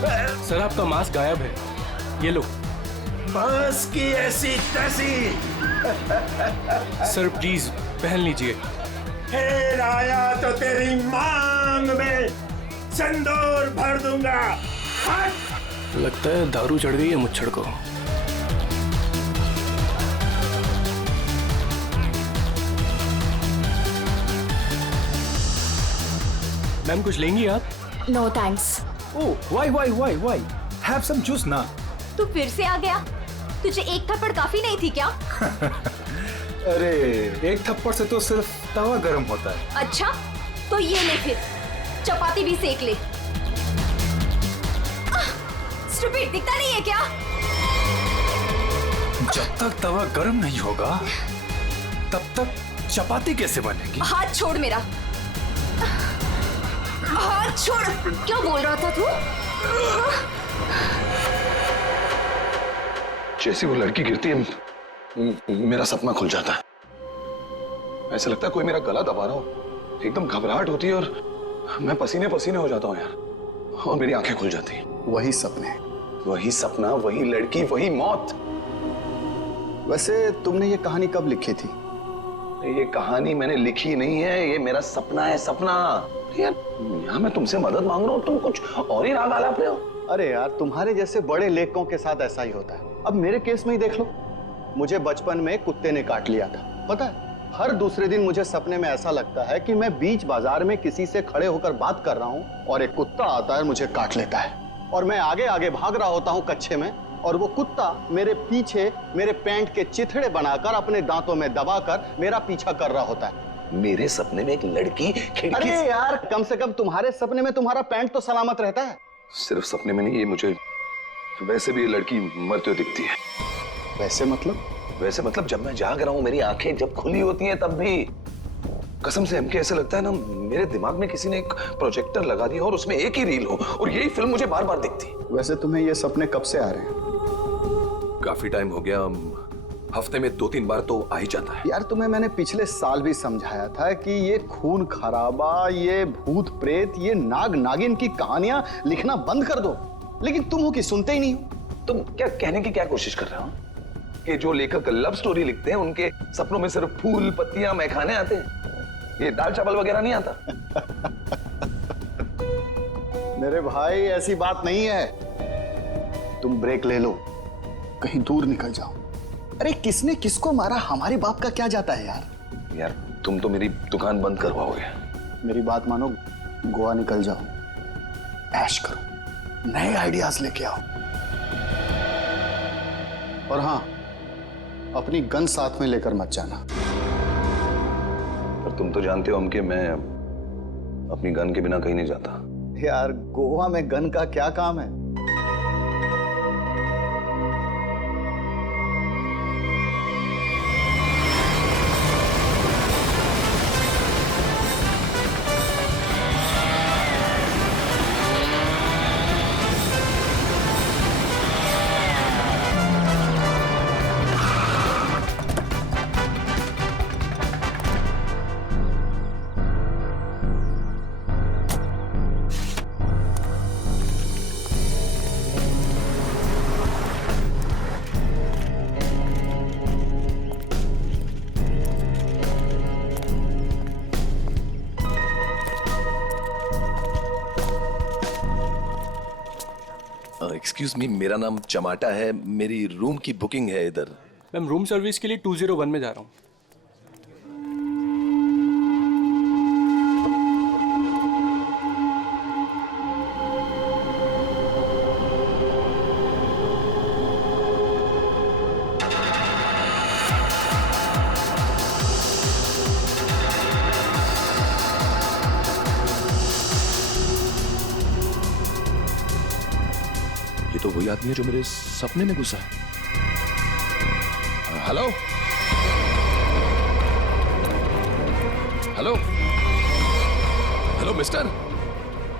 Sir आपका mask गायब है, ये लो। बस की ऐसी तैसी। सर प्लीज पहन लीजिए। फिर आया तो तेरी मांग में सिंदूर भर दूंगा। हट! लगता है दारू चढ़ गई है मुच्छड़ को। मैम कुछ लेंगी आप? No thanks. Oh why have some juice ना। तू फिर से आ गया? तुझे एक थप्पड़ काफी नहीं थी क्या? अरे एक थप्पड़ से तो सिर्फ तवा गर्म होता है। अच्छा तो ये ले फिर, चपाती भी सेक ले। स्टूपिड, दिखता नहीं है क्या? जब तक तवा गर्म नहीं होगा तब तक चपाती कैसे बनेगी? हाथ छोड़ मेरा, हाथ छोड़। क्या बोल रहा था तू? जैसे वो लड़की गिरती है मेरा सपना खुल जाता है। ऐसा लगता है कोई मेरा गला दबा रहा हो। एकदम घबराहट होती है और मैं पसीने पसीने हो जाता हूँ यार, और मेरी आंखें खुल जाती हैं। वही सपने, वही सपना, वही लड़की, वही मौत। वैसे तुमने ये कहानी कब लिखी थी? ये कहानी मैंने लिखी नहीं है, ये मेरा सपना है, सपना। यार यहाँ मैं तुमसे मदद मांग रहा हूँ, तुम कुछ और ही राग आलाप रहे हो। अरे यार तुम्हारे जैसे बड़े लेखकों के साथ ऐसा ही होता है। अब मेरे केस में ही देख लो, मुझे बचपन में कुत्ते ने काट लिया था। पता है, हर दूसरे दिन मुझे सपने में ऐसा लगता है कि मैं बीच बाजार में किसी से खड़े होकर बात कर रहा हूँ और एक कुत्ता आता है, मुझे काट लेता है और मैं आगे आगे भाग रहा होता हूँ कच्चे में, और वो कुत्ता मेरे पीछे मेरे पैंट के चिथड़े बनाकर अपने दांतों में दबाकर मेरा पीछा कर रहा होता है। मेरे सपने में एक लड़की खिड़की अरे यार कम से कम तुम्हारे सपने में तुम्हारा पैंट तो सलामत रहता है। सिर्फ सपने में नहीं, ये मुझे वैसे भी ये लड़की मरते हुए दिखती है। वैसे मतलब? वैसे मतलब जब मैं जाग रहा हूँ, मेरी आंखें जब खुली होती हैं तब भी। कसम से हमके ऐसे लगता है ना, मेरे दिमाग में किसी ने एक प्रोजेक्टर लगा दिया और उसमें एक ही रील हो और यही फिल्म मुझे बार बार दिखती। वैसे तुम्हें ये सपने कब से आ रहे हैं? काफी टाइम हो गया, हफ्ते में 2-3 बार तो आ ही जाता है। यार तुम्हें मैंने पिछले साल भी समझाया था कि ये खून खराबा, ये भूत प्रेत, ये नाग नागिन की कहानियां लिखना बंद कर दो, लेकिन तुम हो कि सुनते ही नहीं हो। तुम क्या कहने की क्या कोशिश कर रहे हो कि जो लेखक लव स्टोरी लिखते हैं उनके सपनों में सिर्फ फूल पत्तियां मैखाने आते हैं, ये दाल चावल वगैरह नहीं आता? मेरे भाई ऐसी बात नहीं है। तुम ब्रेक ले लो, कहीं दूर निकल जाओ। अरे किसने किसको मारा, हमारे बाप का क्या जाता है यार। यार तुम तो मेरी दुकान बंद करवाओगे। मेरी बात मानो, गोवा निकल जाओ, ऐश करो, नए आइडियाज लेके आओ। और हाँ, अपनी गन साथ में लेकर मत जाना। पर तुम तो जानते हो हम कि मैं अपनी गन के बिना कहीं नहीं जाता। यार गोवा में गन का क्या काम है? एक्सक्यूज मी, मेरा नाम चमाटा है, मेरी रूम की बुकिंग है इधर। मैम रूम सर्विस के लिए 201 में जा रहा हूँ। तो वही आदमी है जो मेरे सपने में घुसा है। Hello hello hello mister,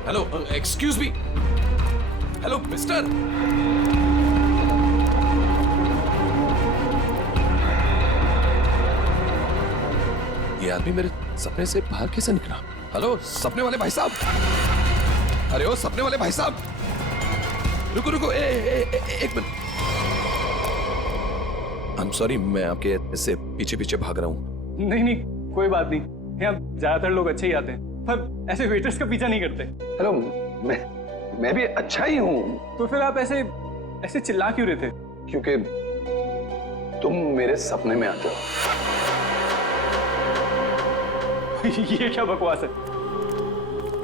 hello excuse me, hello mister. ये आदमी मेरे सपने से बाहर कैसे निकला? हेलो सपने वाले भाई साहब, अरे ओ सपने वाले भाई साहब, रुको रुको, एक मिनट। आई एम सॉरी, मैं आपके ऐसे पीछे पीछे भाग रहा हूँ। नहीं नहीं, कोई बात नहीं, यहाँ ज्यादातर लोग अच्छे ही आते हैं, पर ऐसे वेटर्स का पीछा नहीं करते। हेलो, मैं भी अच्छा ही हूँ। तो फिर आप ऐसे ऐसे चिल्ला क्यों रहे थे? क्योंकि तुम मेरे सपने में आते हो। ये क्या बकवास है?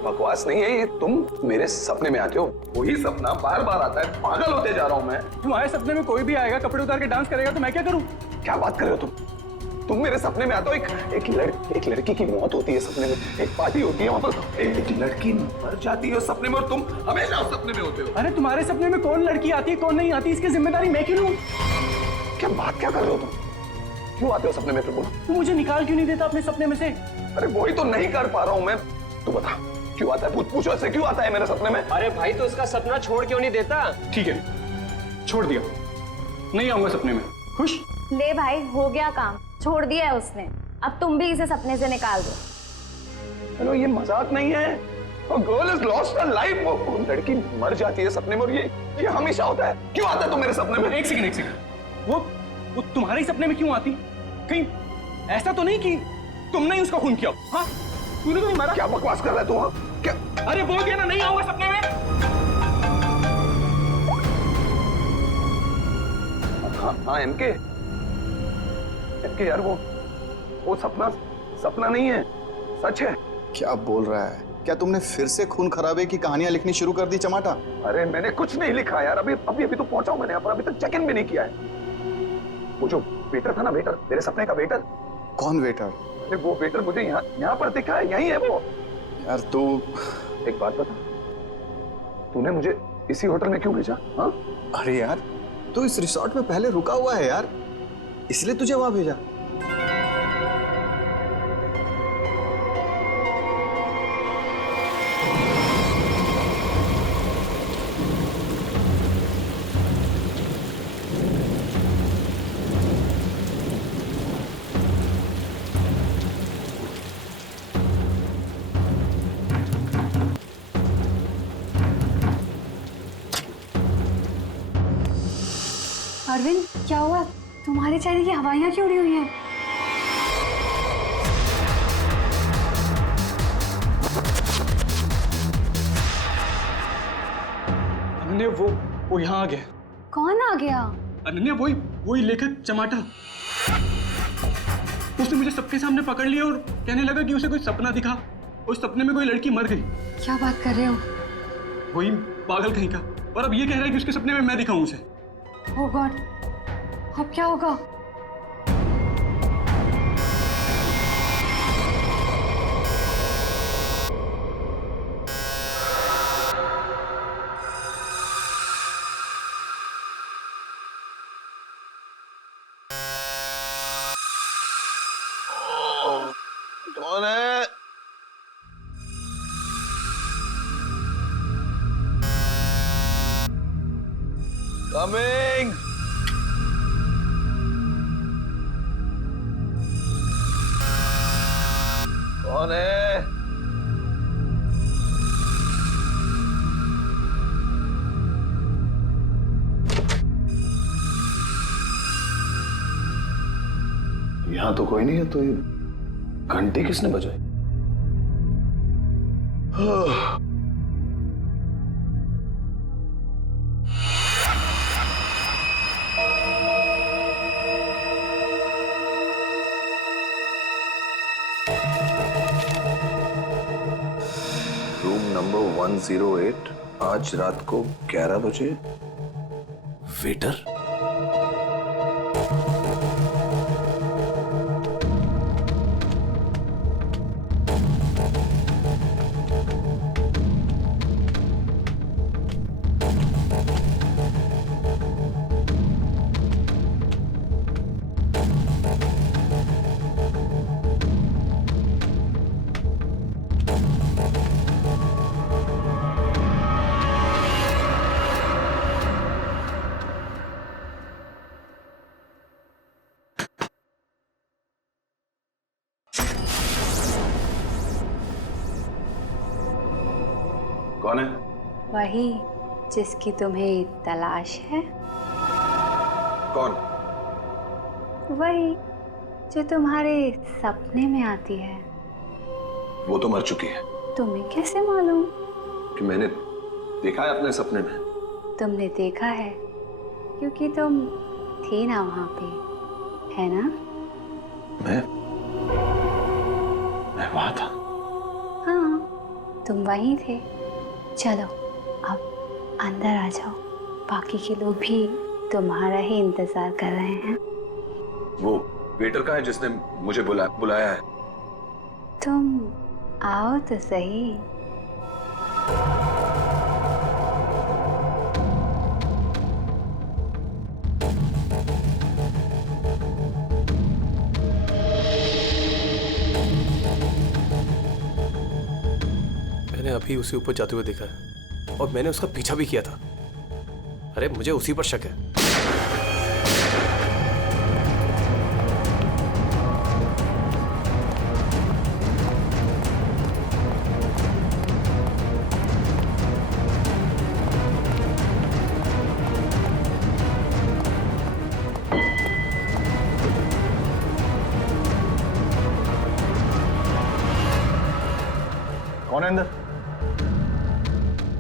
बकवास नहीं है ये, तुम मेरे सपने में आते हो। वही सपना बार बार आता है, पागल होते जा रहा हूँ मैं। तुम्हारे सपने में कोई भी आएगा, कपड़े उतार के डांस करेगा, तो मैं क्या करूँ? क्या बात कर रहे हो तुम मेरे सपने में आते हो। एक लड़की की मौत होती है सपने में, एक पार्टी होती है, वहां पर एक लड़की मर जाती है सपने में, और तुम हमेशा उस सपने में होते हो। अरे तुम्हारे सपने में कौन लड़की आती है, कौन नहीं आती, इसकी जिम्मेदारी मैं क्यों लूं? क्या बात क्या कर रहे हो तुम? क्यों आते हो सपने में? फिर बोलो। तू मुझे निकाल क्यों नहीं देता अपने सपने में से? अरे वही तो नहीं कर पा रहा हूँ मैं। तू बता क्यों आता है, पूछो इससे, क्यों आता है मेरे सपने में? अरे भाई, तो इसका सपना छोड़ क्यों नहीं देता? ठीक है, छोड़ दिया, नहीं आऊंगा सपने में। खुश? ले भाई, हो गया काम, छोड़ दिया है उसने। अब तुम भी इसे सपने से निकाल दो। हेलो, ये मजाक नहीं है। Girl is lost her life. वो लड़की मर जाती है सपने में, और ये हमेशा होता है। क्यों आता है तू मेरे सपने में? एक सेकंड, वो तुम्हारे सपने में क्यों आती? कहीं ऐसा तो नहीं कि तुमने ही उसका खून किया? हाँ, तूने तो नहीं मारा। क्या बकवास कर रहा है तू? हाँ क्या? अरे बोल दिया ना, नहीं आऊंगा सपने में। हाँ एमके यार, वो सपना नहीं है, सच है। क्या बोल रहा है? क्या तुमने फिर से खून खराबे की कहानियां लिखनी शुरू कर दी चमाटा? अरे मैंने कुछ नहीं लिखा यार, अभी तो पहुंचा हूं मैंने यहाँ पर, अभी तक चेक इन भी नहीं किया है। वो जो वेटर था ना, वेटर, तेरे सपने का वेटर। कौन वेटर? अरे वो वेटर मुझे यहाँ पर दिखा है, यही है वो। यार तू एक बात बता, तूने मुझे इसी होटल में क्यों भेजा? हाँ, अरे यार, तू इस रिसोर्ट में पहले रुका हुआ है यार, इसलिए तुझे वहां भेजा। अरविंद, क्या हुआ? तुम्हारे चेहरे की हवाइयां क्यों उड़ी हुई हैं? अनन्या, वो यहाँ आ गया। कौन आ गया? अनन्या, वही लेखक चमाटा। उसने मुझे सबके सामने पकड़ लिया और कहने लगा कि उसे कोई सपना दिखा, उस सपने में कोई लड़की मर गई। क्या बात कर रहे हो? वही पागल कहीं का। और अब ये कह रहा है कि उसके सपने में मैं दिखाऊं उसे। ओह गॉड, अब क्या होगा? कौन है? कमिंग। कौन है? यहां तो कोई नहीं है, तो ये घंटी किसने बजाई? रूम नंबर 108, आज रात को 11 बजे। वेटर? कौन है? वही जिसकी तुम्हें तलाश है? कौन? वही जो तुम्हारे सपने में आती है। वो तो मर चुकी है। तुम्हें कैसे मालूम? कि मैंने देखा है अपने सपने में। तुमने देखा है क्योंकि तुम थी ना वहां पे, है ना? मैं वहां था। हाँ, तुम वहीं थे। चलो अब अंदर आ जाओ, बाकी के लोग भी तुम्हारा ही इंतजार कर रहे हैं। वो वेटर का है जिसने मुझे बुलाया है। तुम आओ तो सही। मैंने अभी उसी ऊपर जाते हुए देखा है और मैंने उसका पीछा भी किया था। अरे मुझे उसी पर शक है। कौन है अंदर?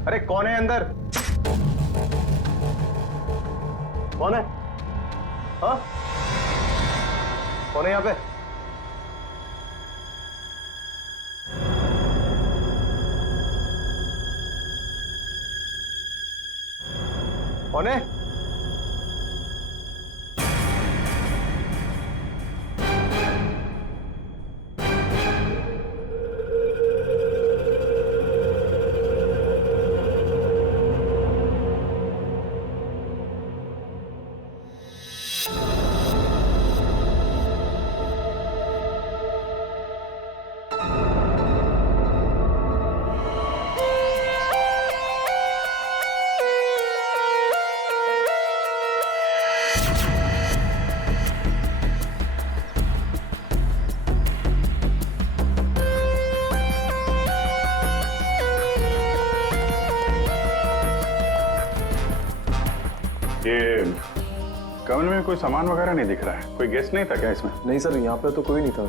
अरे कौन है अंदर? कौन है? हाँ? कौन है यहाँ पे? कौन है? ये कमरे में कोई सामान वगैरह नहीं दिख रहा है। कोई गेस्ट नहीं था क्या इसमें? नहीं सर, यहाँ पे तो कोई नहीं था।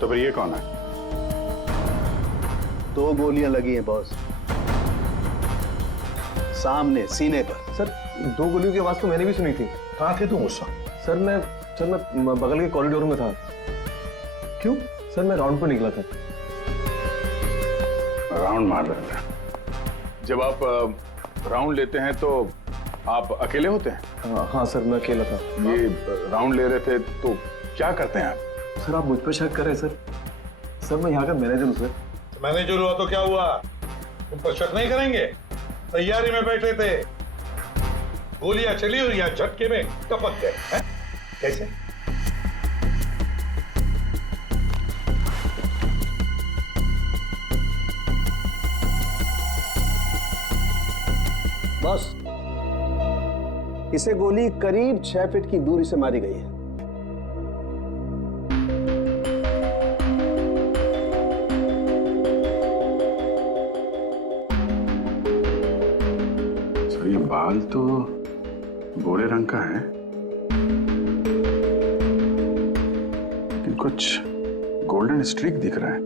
तो फिर ये कौन है? 2 गोलियां लगी हैं बॉस, सामने सीने पर। सर 2 गोलियों की आवाज तो मैंने भी सुनी थी। कहाँ थे तुम उस वक्त? सर मैं बगल के कॉरिडोर में था। क्यों? सर मैं राउंड पर निकला था। राउंड मार रहे थे। जब आप राउंड लेते हैं तो आप अकेले होते हैं? हाँ सर, मैं अकेला था। ये राउंड ले रहे थे तो क्या करते हैं आप? सर आप मुझ पर शक कर रहे हैं सर? सर मैं यहाँ का मैनेजर हूँ सर। मैनेजर हुआ तो क्या हुआ? तुम पर शक नहीं करेंगे? तैयारी में बैठे थे, गोलियां चली और यहाँ झटके में टपक गए हैं? कैसे? बॉस, इसे गोली करीब 6 फीट की दूरी से मारी गई है। सर ये बाल तो गोरे रंग का है, लेकिन कुछ गोल्डन स्ट्रीक दिख रहा है।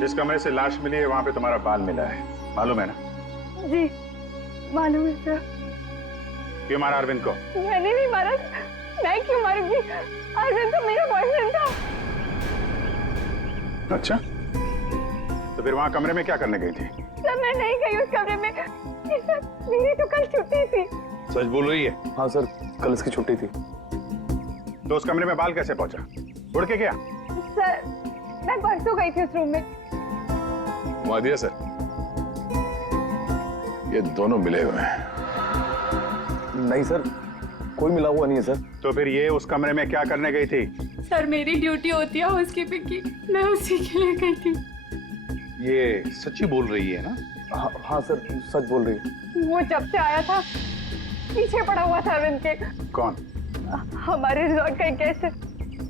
जिस कमरे से लाश मिली है वहां पे तुम्हारा बाल मिला है, मालूम है ना? जी मालूम है सर। क्यों मारा अरविंद को? मैंने नहीं मारा। मैं क्यों मारूंगी? अरविंद तो मेरा बॉयफ्रेंड था। अच्छा, तो फिर वहां कमरे में क्या करने गई थी? सर मैं नहीं गई उस कमरे में। सर मेरी तो कल छुट्टी थी। सच बोल रही है? हाँ सर, कल इसकी छुट्टी थी। तो उस कमरे में बाल कैसे पहुंचा? उड़ के गया? सर मैं परसों गई थी उस रूम में। वादिया सर, ये दोनों मिले हुए हैं। नहीं सर, कोई मिला हुआ नहीं है सर। तो फिर ये उस कमरे में क्या करने गई थी? सर मेरी ड्यूटी होती है हाउसकीपिंग की, मैं उसी के लिए गई थी। ये सच्ची बोल रही है ना? हाँ सर, सच बोल रही है। वो जब से आया था पीछे पड़ा हुआ था अरविंद के। कौन? हमारे रिजॉर्ट का एक गेस्ट है,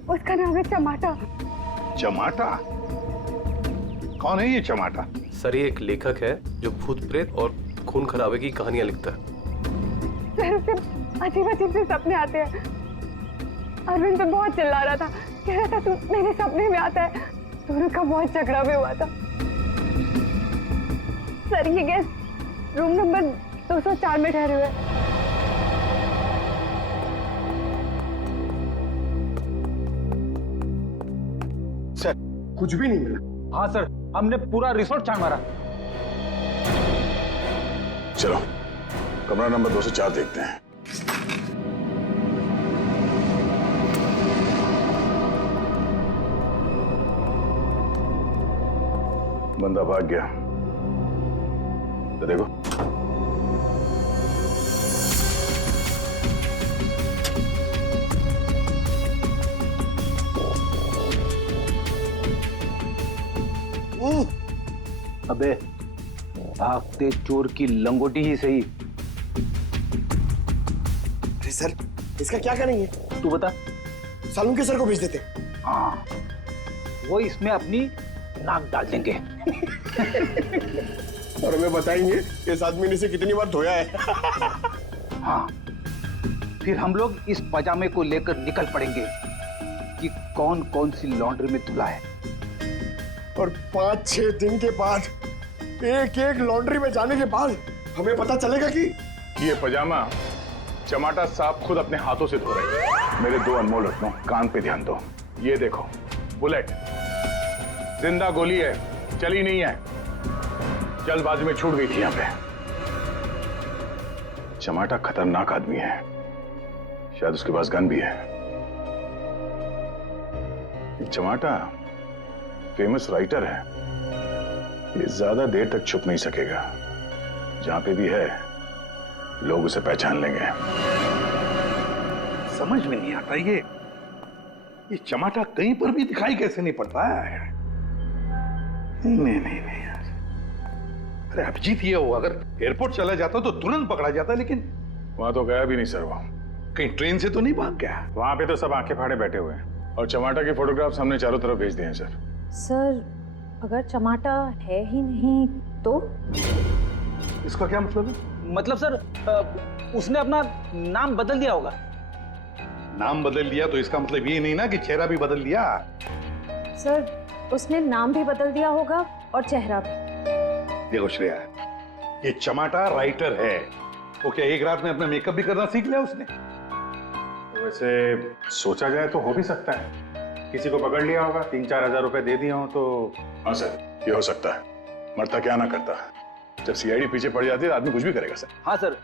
उसका नाम है चमाटा। चमाटा? कौन है ये चमाटा? सर ये एक लेखक है जो भूत प्रेत और खून खराबे की कहानियां लिखता है। सर उसे अजीब अजीब से सपने आते हैं। अरविंद पे बहुत चिल्ला रहा था, कह रहा था तू मेरे सपने में आता है। दोनों का बहुत झगड़ा भी हुआ था। सर ये गेस्ट रूम नंबर 204 में ठहरे हुए। सर कुछ भी नहीं मिला। हाँ सर, हमने पूरा रिसोर्ट छान मारा। चलो कमरा नंबर 204 देखते हैं। बंदा भाग गया तो देखो। अबे भागते चोर की लंगोटी ही सही। अरे सर, इसका क्या करेंगे? तू बता। सालू के सर को भेज देते। हाँ, वो इसमें अपनी नाक डाल देंगे। और हमें बताएंगे इस आदमी ने इसे कितनी बार धोया है। हाँ, फिर हम लोग इस पजामे को लेकर निकल पड़ेंगे कि कौन कौन सी लॉन्ड्री में धुला है। और 5-6 दिन के बाद, एक एक लॉन्ड्री में जाने के बाद हमें पता चलेगा कि ये पजामा चमाटा साहब खुद अपने हाथों से धो रहे हैं। मेरे 2 अनमोल रत्नों, कान पे ध्यान दो। ये देखो बुलेट, जिंदा गोली है, चली नहीं है, जल्दबाजी में छूट गई थी यहां पे। चमाटा खतरनाक आदमी है, शायद उसके पास गन भी है। चमाटा फेमस राइटर है, ये ज्यादा देर तक छुप नहीं सकेगा। जहां पे भी है लोग उसे पहचान लेंगे। समझ में नहीं आता ये चमाटा कहीं पर भी दिखाई कैसे नहीं पड़ता है। नहीं यार, अरे अभिजीत ये हो, अगर एयरपोर्ट चला जाता तो तुरंत पकड़ा जाता, लेकिन वहां तो गया भी नहीं सर। वो कहीं ट्रेन से तो नहीं भाग गया? वहां पे तो सब आंखें फाड़े बैठे हुए हैं और चमाटा के फोटोग्राफ्स हमने चारों तरफ भेज दिए हैं सर। सर अगर चमाटा है ही नहीं तो? इसका क्या मतलब है? मतलब सर उसने अपना नाम बदल दिया होगा। नाम बदल दिया तो इसका मतलब ये नहीं ना कि चेहरा भी बदल दिया। सर उसने नाम भी बदल दिया होगा और चेहरा भी। देखो श्रेया, ये चमाटा राइटर है, वो क्या एक रात में अपना मेकअप भी करना सीख लिया उसने? वैसे सोचा जाए तो हो भी सकता है, किसी को पकड़ लिया होगा, 3-4 हजार रुपए दे दिए हो तो। हाँ सर, ये हो सकता है। मरता क्या ना करता, जब सीआईडी पीछे पड़ जाती है आदमी कुछ भी करेगा सर। हाँ सर,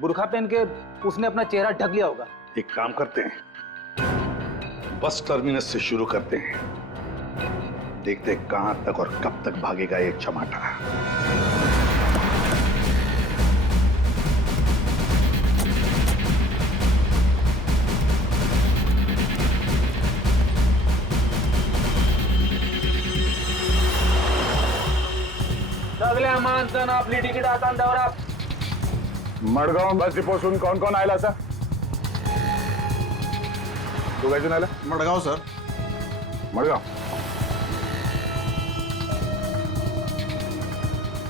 बुर्खा पहन के उसने अपना चेहरा ढक लिया होगा। एक काम करते हैं, बस टर्मिनस से शुरू करते हैं, देखते हैं कहां तक और कब तक भागेगा ये चमाटा। सगळ्या माणसानं आपली तिकीट आता दौरा मडगाव बस डिपोसून कौन कौन आयला सर? तू काय आला? मडगाव सर। मडगाव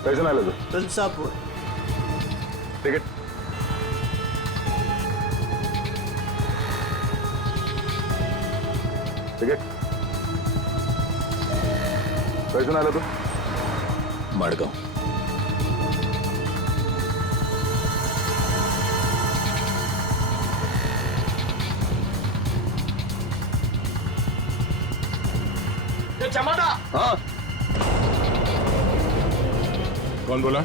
कैसे आला तू? तुलसापूर। तिकीट तिकीट कैसे आला तू? मडगाव। चमाटा। हाँ, कौन बोला?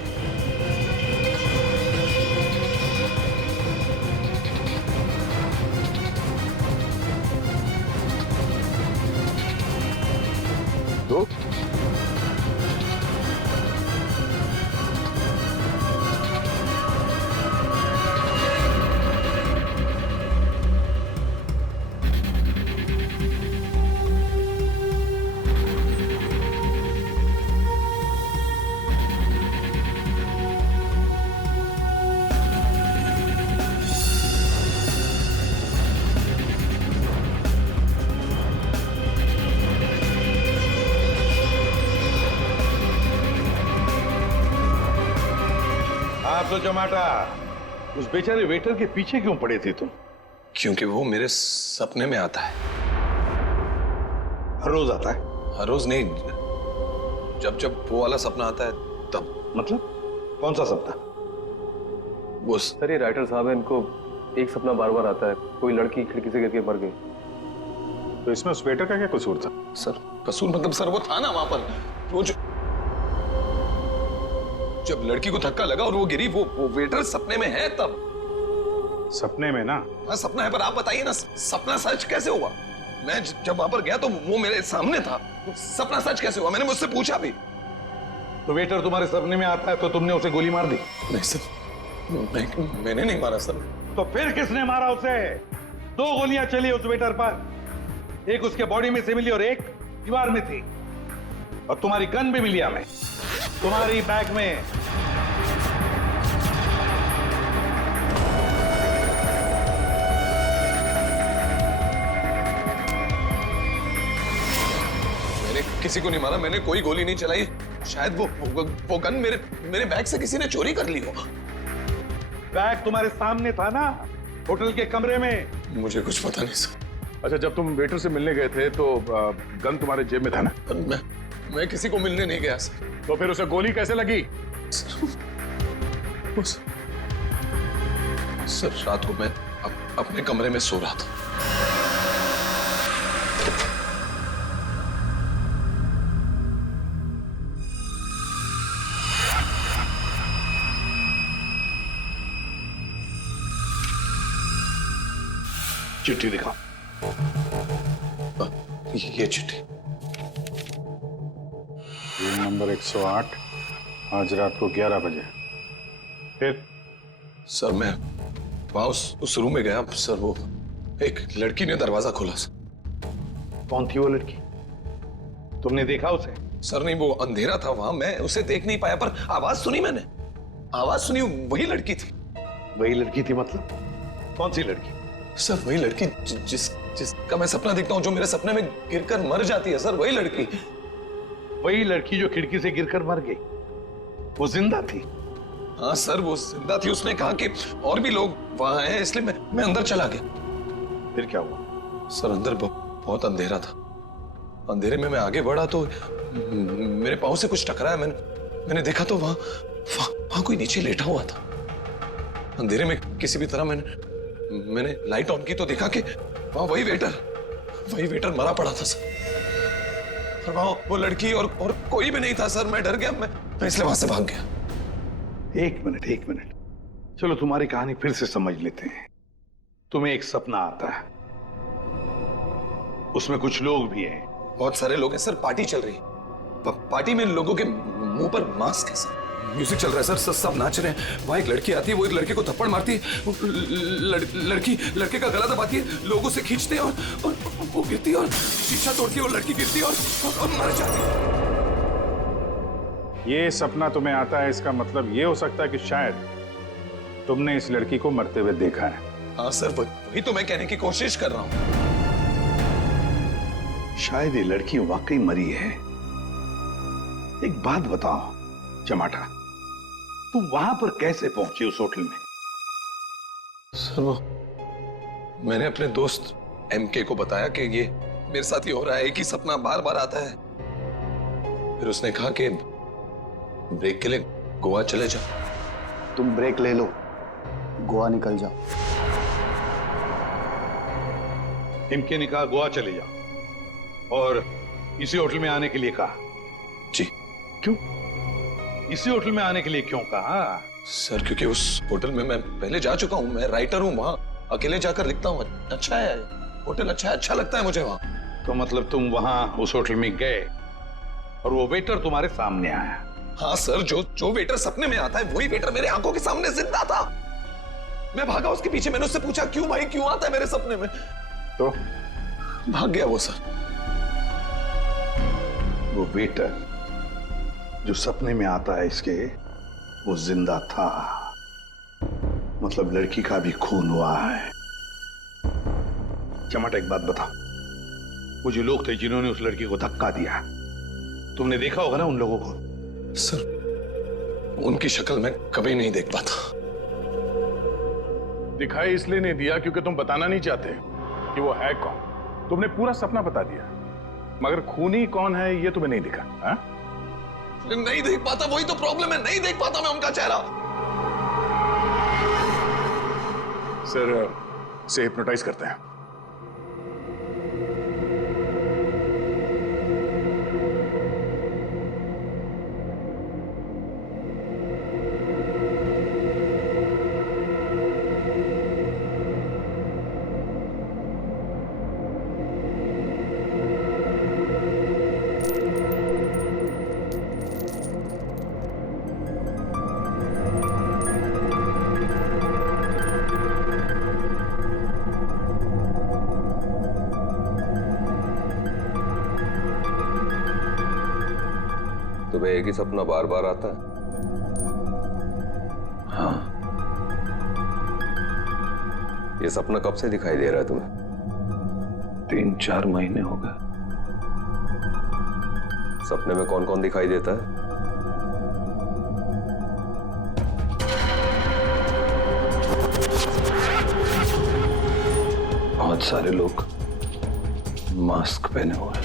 तो तो चमाटा, उस बेचारे वेटर के पीछे क्यों पड़े थे तुम? क्योंकि वो मेरे सपने में आता है। हर रोज आता है? हर रोज नहीं, जब जब वो वाला सपना आता है तब। मतलब कौन सा सपना? वो सर ये राइटर साहब है, इनको एक सपना बार बार आता है, कोई लड़की खिड़की से गिर के मर गई। तो इसमें उस वेटर का क्या कसूर था? सर कसूर मतलब सर वो था ना वहां पर, वो जब लड़की को धक्का लगा और वो गिरी, वो वेटर सपने में है तब। सपने में ना? हाँ सपना है, पर आप बताइए ना सपना सच कैसे हुआ? मैं जब वहां पर गया तो वो मेरे सामने था, सपना सच कैसे हुआ? मैंने मुझसे पूछा भी। तो वेटर तुम्हारे सपने में आता है तो तुमने उसे गोली मार दी? नहीं सर, मैंने नहीं मारा सर। तो फिर किसने मारा उसे? 2 गोलियां चली उस वेटर पर, एक उसके बॉडी में से मिली और एक दीवार में थी। और तुम्हारी गन भी मिली हमें, तुम्हारी बैग में। मैंने किसी को नहीं मारा, मैंने कोई गोली नहीं चलाई। शायद वो गन मेरे बैग से किसी ने चोरी कर ली हो। बैग तुम्हारे सामने था ना, होटल के कमरे में। मुझे कुछ पता नहीं सर। अच्छा, जब तुम वेटर से मिलने गए थे तो गन तुम्हारे जेब में था ना? मैं किसी को मिलने नहीं गया सर। तो फिर उसे गोली कैसे लगी? सर रात को मैं अपने कमरे में सो रहा था। चिट्ठी दिखाओ। ये चिट्ठी। रूम नंबर 108, आज रात को 11 बजे। फिर? सर मैं वहां उस रूम में गया सर, वो एक लड़की ने दरवाजा खोला सर। कौन थी वो लड़की? तुमने देखा उसे? सर नहीं, वो अंधेरा था वहां, मैं उसे देख नहीं पाया, पर आवाज सुनी मैंने। आवाज सुनी, वही लड़की थी। वही लड़की थी मतलब? कौन सी लड़की? सर वही लड़की जिसका मैं सपना देखता हूँ, जो मेरे सपने में गिरकर मर जाती है सर, वही लड़की। वही लड़की जो खिड़की से गिरकर मर गई, वो जिंदा थी? हाँ सर वो जिंदा थी। उसने कहा कि और भी लोग वहां हैं, इसलिए मैं अंदर चला गया। फिर क्या हुआ? सर अंदर बहुत अंधेरा था। अंधेरे में मैं आगे बढ़ा तो मेरे पाँव से कुछ टकराया। मैंने देखा तो वहां कोई नीचे लेटा हुआ था। अंधेरे में किसी भी तरह मैंने लाइट ऑन की तो देखा कि वहां वही वेटर मरा पड़ा था सर। और वहां वो लड़की और कोई भी नहीं था सर। मैं डर गया, मैं इसलिए वहां से भाग गया। एक मिनट, चलो तुम्हारी कहानी फिर से समझ लेते हैं। तुम्हें एक सपना आता है, उसमें कुछ लोग भी हैं। बहुत सारे लोग हैं सर, पार्टी चल रही है। पार्टी में लोगों के मुंह पर मास्क है सर। म्यूजिक चल रहा है सर, सब नाच रहे हैं। वहां एक लड़की आती है, वो एक लड़के को थप्पड़ मारती है। लड़की लड़के का गला दबाती है, लोगों से खींचते हैं और वो गिरती है और शीशा तोड़ती है और लड़की गिरती है और मर जाती है। ये सपना तुम्हें आता है, इसका मतलब ये हो सकता है कि शायद तुमने इस लड़की को मरते हुए देखा है। हाँ सर, वही तो मैं कहने की कोशिश कर रहा हूँ। शायद ये लड़की वाकई मरी है। एक बात बताओ चमाटा, तुम वहां पर कैसे पहुंचे उस होटल में? सर वो मैंने अपने दोस्त MK को बताया कि ये मेरे साथ ही हो रहा है, एक ही सपना बार बार आता है। फिर उसने कहा कि ब्रेक के लिए गोवा चले जाओ। तुम ब्रेक ले लो, गोवा निकल जाओ। MK ने कहा गोवा चले जाओ और इसी होटल में आने के लिए कहा? जी। क्यों इसी होटल में आने के लिए क्यों कहा? सर क्योंकि उस होटल में मैं पहले जा चुका हूँ। मैं राइटर हूँ, वहां अकेले जाकर लिखता हूँ। अच्छा है होटल, अच्छा लगता है मुझे वहां। तो मतलब तुम वहां उस होटल में गए और वो वेटर तुम्हारे सामने आया? हाँ सर, जो वेटर सपने में आता है वही वेटर मेरे आंखों के सामने जिंदा था। मैं भागा उसके पीछे, मैंने उससे पूछा क्यों भाई, क्यों आता है मेरे सपने में? तो भाग गया वो सर। वो वेटर जो सपने में आता है इसके, वो जिंदा था। मतलब लड़की का भी खून हुआ है। चमाटा एक बात बताओ, वो जो लोग थे जिन्होंने उस लड़की को धक्का दिया, तुमने देखा होगा ना उन लोगों को? सर उनकी शक्ल मैं कभी नहीं देख पाता। दिखाई इसलिए नहीं दिया क्योंकि तुम बताना नहीं चाहते कि वो है कौन। तुमने पूरा सपना बता दिया, मगर खूनी कौन है ये तुम्हें नहीं दिखा। हा? नहीं देख पाता, वही तो प्रॉब्लम है, नहीं देख पाता मैं उनका चेहरा। सर से हिप्नोटाइज करते हैं। तुम्हें एक ही सपना बार बार आता है? हाँ। ये सपना कब से दिखाई दे रहा है तुम्हें? 3-4 महीने हो गए। सपने में कौन कौन दिखाई देता है? बहुत सारे लोग मास्क पहने हुए हैं।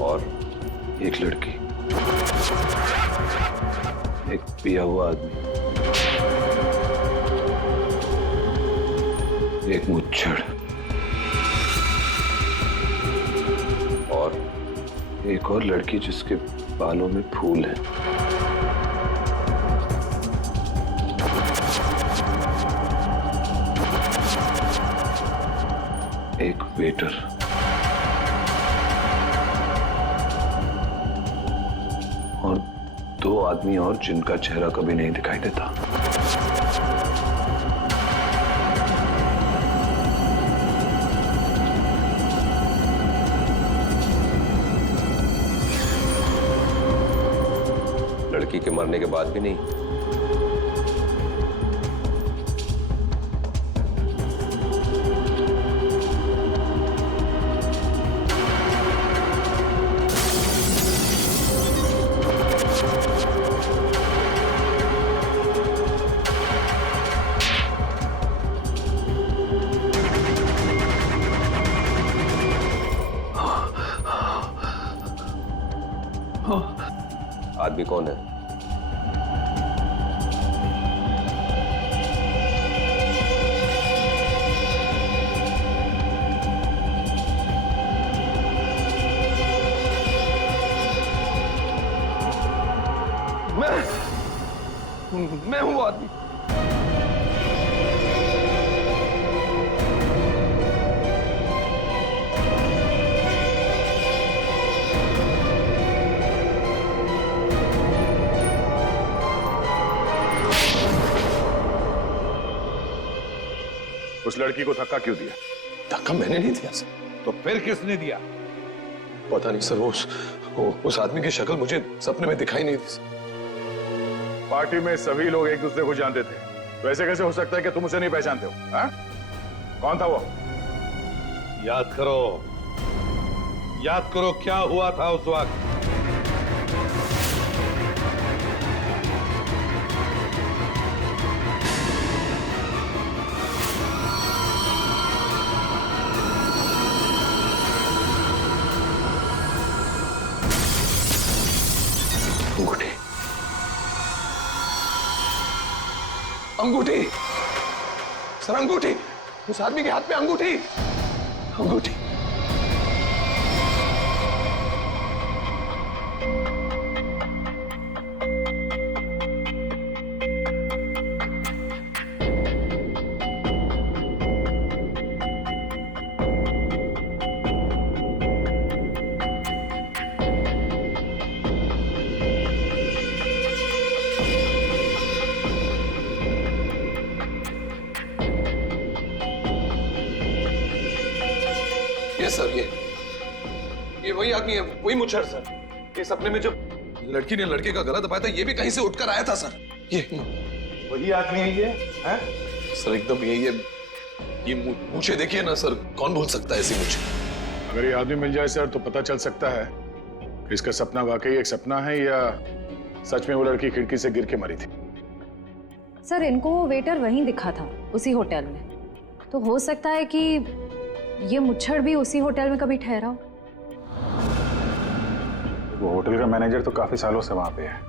और एक लड़की, एक पिया हुआ आदमी, एक मुच्छड़ और एक और लड़की जिसके बालों में फूल है। एक वेटर, और 2 आदमी और जिनका चेहरा कभी नहीं दिखाई देता। लड़की के मरने के बाद भी नहीं? आदमी कौन है? मैं हूं आदमी। उस लड़की को धक्का क्यों दिया? धक्का मैंने नहीं दिया सर। तो फिर किसने दिया? पता नहीं सर, उस आदमी की शक्ल मुझे सपने में दिखाई नहीं दी सर। पार्टी में सभी लोग एक दूसरे को जानते थे, तो ऐसे कैसे हो सकता है कि तुम उसे नहीं पहचानते हो? हा? कौन था वो? याद करो क्या हुआ था उस वक्त। अंगूठी, अंगूठी सर, अंगूठी। उस आदमी के हाथ में अंगूठी, अंगूठी। सर ये वही आदमी है, वही मुच्छड़ सर। ये सपने में जब लड़की ने लड़के का गला दबाया था, ये भी कहीं से उठकर आया था सर। ये वही आदमी है ये? है? सर एकदम ये मूछे देखिए ना सर, कौन भूल सकता है ऐसी मूछे? अगर ये आदमी मिल जाए सर तो पता चल सकता है इसका सपना वाकई एक सपना है या सच में वो लड़की खिड़की से गिर के मरी थी? सर इनको वो वेटर वहीं दिखा था, उसी होटल में। तो हो सकता है कि ये मुच्छड़ भी उसी होटल में कभी ठहरा हो। वो होटल का मैनेजर तो काफी सालों से वहां पे है,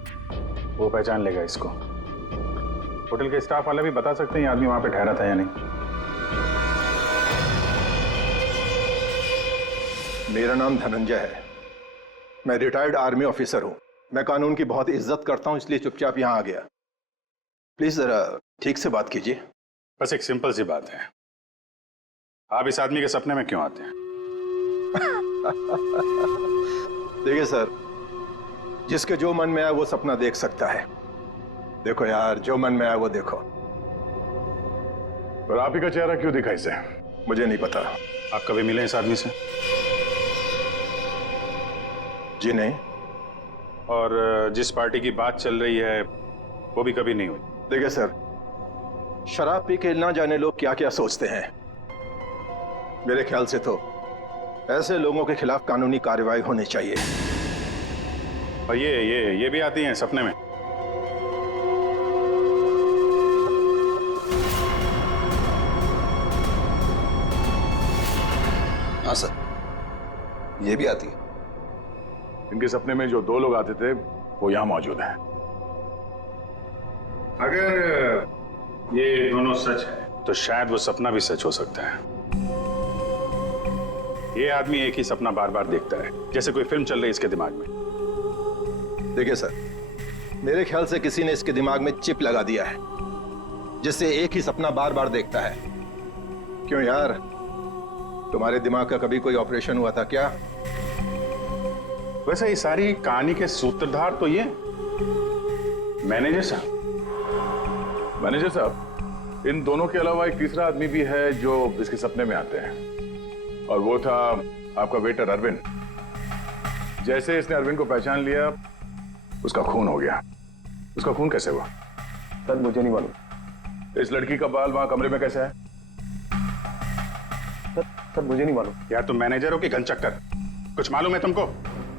वो पहचान लेगा इसको। होटल के स्टाफ वाले भी बता सकते हैं ये आदमी वहां पे ठहरा था या नहीं। मेरा नाम धनंजय है, मैं रिटायर्ड आर्मी ऑफिसर हूं। मैं कानून की बहुत इज्जत करता हूं, इसलिए चुपचाप यहां आ गया। प्लीज जरा ठीक से बात कीजिए। बस एक सिंपल सी बात है, आप इस आदमी के सपने में क्यों आते हैं? देखिए सर, जिसके जो मन में आए वो सपना देख सकता है। देखो यार, जो मन में आए वो देखो। पर आप ही का चेहरा क्यों दिखा इसे? मुझे नहीं पता। आप कभी मिले इस आदमी से? जी नहीं। और जिस पार्टी की बात चल रही है वो भी कभी नहीं हुई? देखिए सर, शराब पी के ना जाने लोग क्या क्या सोचते हैं। मेरे ख्याल से तो ऐसे लोगों के खिलाफ कानूनी कार्रवाई होनी चाहिए। और ये भी आती हैं सपने में? हाँ सर, ये भी आती है। इनके सपने में जो 2 लोग आते थे वो यहां मौजूद हैं। अगर ये दोनों सच है तो शायद वो सपना भी सच हो सकता है। ये आदमी एक ही सपना बार बार देखता है, जैसे कोई फिल्म चल रही है इसके दिमाग में। देखिए सर, मेरे ख्याल से किसी ने इसके दिमाग में चिप लगा दिया है, जिससे एक ही सपना बार बार देखता है। क्यों यार, तुम्हारे दिमाग का कभी कोई ऑपरेशन हुआ था क्या? वैसे ये सारी कहानी के सूत्रधार तो ये मैनेजर साहब। मैनेजर साहब, इन दोनों के अलावा एक तीसरा आदमी भी है जो इसके सपने में आते हैं, और वो था आपका वेटर अरविंद। जैसे इसने अरविंद को पहचान लिया, उसका खून हो गया। उसका खून कैसे हुआ? सर मुझे नहीं मालूम। इस लड़की का बाल वहां कमरे में कैसे है? सर मुझे नहीं मालूम। यार तुम मैनेजर हो कि घनचक्कर, कुछ मालूम है तुमको?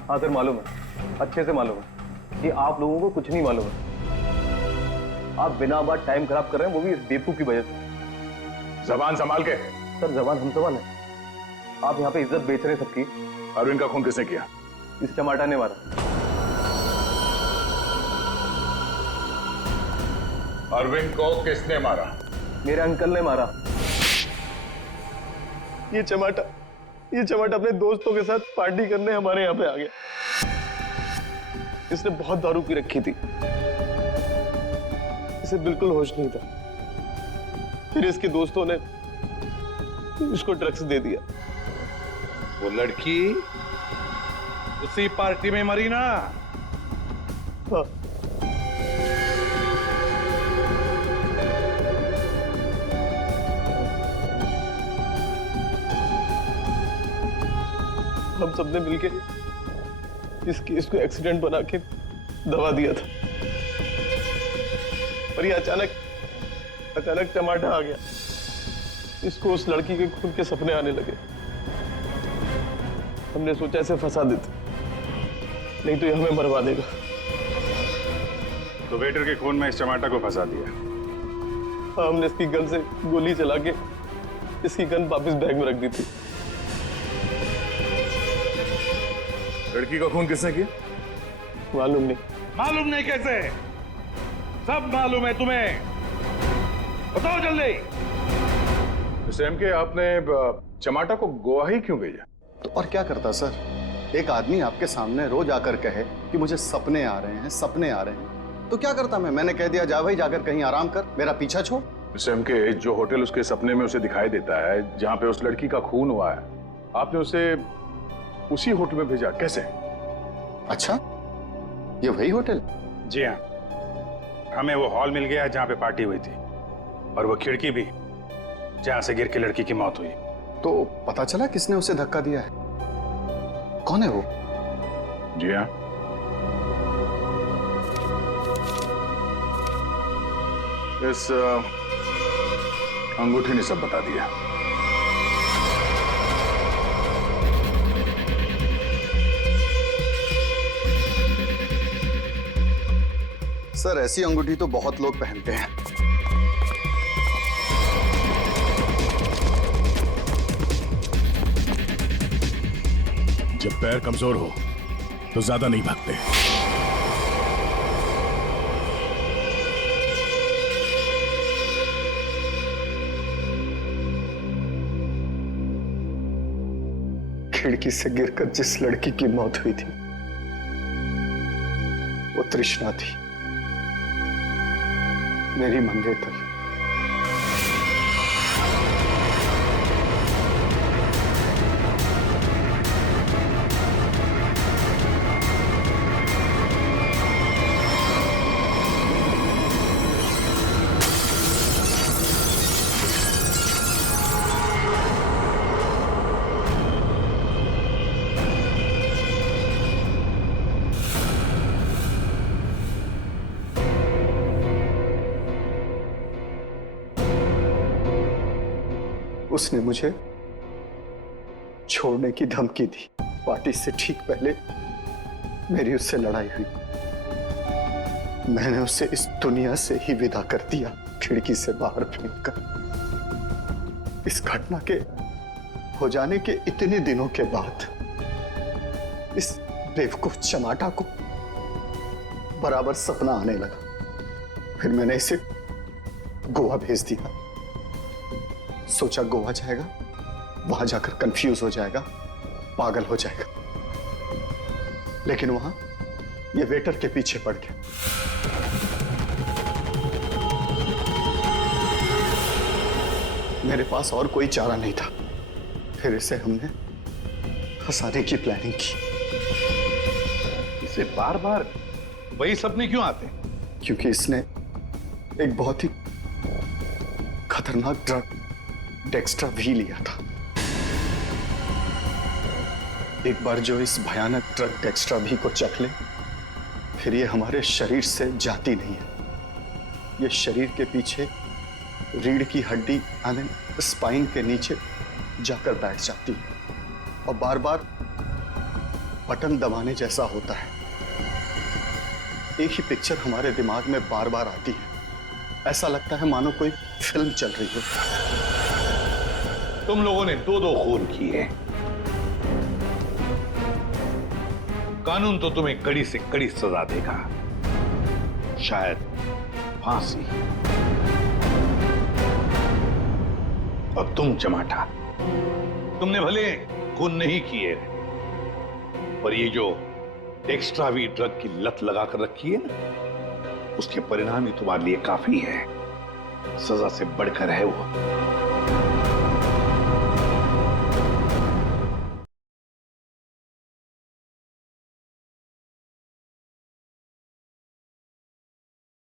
हाँ सर मालूम है, अच्छे से मालूम है कि आप लोगों को कुछ नहीं मालूम है। आप बिना बात टाइम खराब कर रहे हैं, वो भी इस बेवकूफ की वजह से। जबान संभाल के। सर जबान हम सवाल है, आप यहाँ पे इज्जत बेच रहे हैं सबकी। अरविंद का खून किसने किया? इस चमाटा ने मारा। अरविंद को किसने मारा? मेरे अंकल ने मारा। ये चमाटा अपने दोस्तों के साथ पार्टी करने हमारे यहाँ पे आ गया। इसने बहुत दारू पी रखी थी, इसे बिल्कुल होश नहीं था। फिर इसके दोस्तों ने इसको ड्रग्स दे दिया। वो लड़की उसी पार्टी में मरी ना? हाँ। हम सबने मिलके इस केस को एक्सीडेंट बना के दबा दिया था, और ये अचानक टमाटर आ गया। इसको उस लड़की के खून के सपने आने लगे। हमने सोचा इसे फंसा देते, नहीं तो ये हमें मरवा देगा। तो वेटर के खून में इस टमाटर को फंसा दिया? हाँ, हमने इसकी गन से गोली चला के इसकी गन वापस बैग में रख दी थी। लड़की का खून किसने किया? मालूम नहीं। मालूम नहीं कैसे? सब मालूम है तुम्हें, बताओ जल्दी। सैम के आपने चमाटा को गोवा ही क्यों भेजा? तो और क्या करता सर, एक आदमी आपके सामने रोज आकर कहे कि मुझे सपने आ रहे हैं, तो क्या करता मैंने कह दिया जा भाई जाकर कहीं आराम कर, मेरा पीछा छोड़। सैम के जो होटल उसके सपने में उसे दिखाई देता है, जहां पे उस लड़की का खून हुआ है, आपने उसे उसी होटल में भेजा कैसे? अच्छा, ये वही होटल? जी हाँ, हमें वो हॉल मिल गया जहां पे पार्टी हुई थी, और वो खिड़की भी जहां से गिर के लड़की की मौत हुई। तो पता चला किसने उसे धक्का दिया है? कौन है वो? जी हाँ, इस अंगूठी ने सब बता दिया। सर ऐसी अंगूठी तो बहुत लोग पहनते हैं। जब पैर कमजोर हो तो ज्यादा नहीं भागते। खिड़की से गिरकर जिस लड़की की मौत हुई थी वो तृष्णा थी, मेरी मंगेतर। उसने मुझे छोड़ने की धमकी दी। पार्टी से ठीक पहले मेरी उससे लड़ाई हुई। मैंने उसे इस दुनिया से ही विदा कर दिया, खिड़की से बाहर फेंककर। इस घटना के हो जाने के इतने दिनों के बाद इस बेवकूफ चमाटा को बराबर सपना आने लगा। फिर मैंने इसे गोवा भेज दिया। सोचा गोवा जाएगा, वहां जाकर कंफ्यूज हो जाएगा, पागल हो जाएगा। लेकिन वहां ये वेटर के पीछे पड़ गया। मेरे पास और कोई चारा नहीं था। फिर इसे हमने फंसाने की प्लानिंग की। इसे बार बार वही सपने क्यों आते? क्योंकि इसने एक बहुत ही खतरनाक ड्रग डेक्स्ट्रा भी लिया था। एक बार जो इस भयानक ड्रग डेक्स्ट्रा भी को चख ले, फिर ये हमारे शरीर से जाती नहीं है। ये शरीर के पीछे रीढ़ की हड्डी यानी स्पाइन के नीचे जाकर बैठ जाती है और बार बार बटन दबाने जैसा होता है। एक ही पिक्चर हमारे दिमाग में बार बार आती है। ऐसा लगता है मानो कोई फिल्म चल रही हो। तुम लोगों ने 2-2 खून किए। कानून तो तुम्हें कड़ी से कड़ी सजा देगा, शायद फांसी। और तुम चमाटा, तुमने भले खून नहीं किए, पर ये जो एक्स्ट्रा वी ड्रग की लत लगाकर रखी है ना, उसके परिणाम ही तुम्हारे लिए काफी है। सजा से बढ़कर है वो।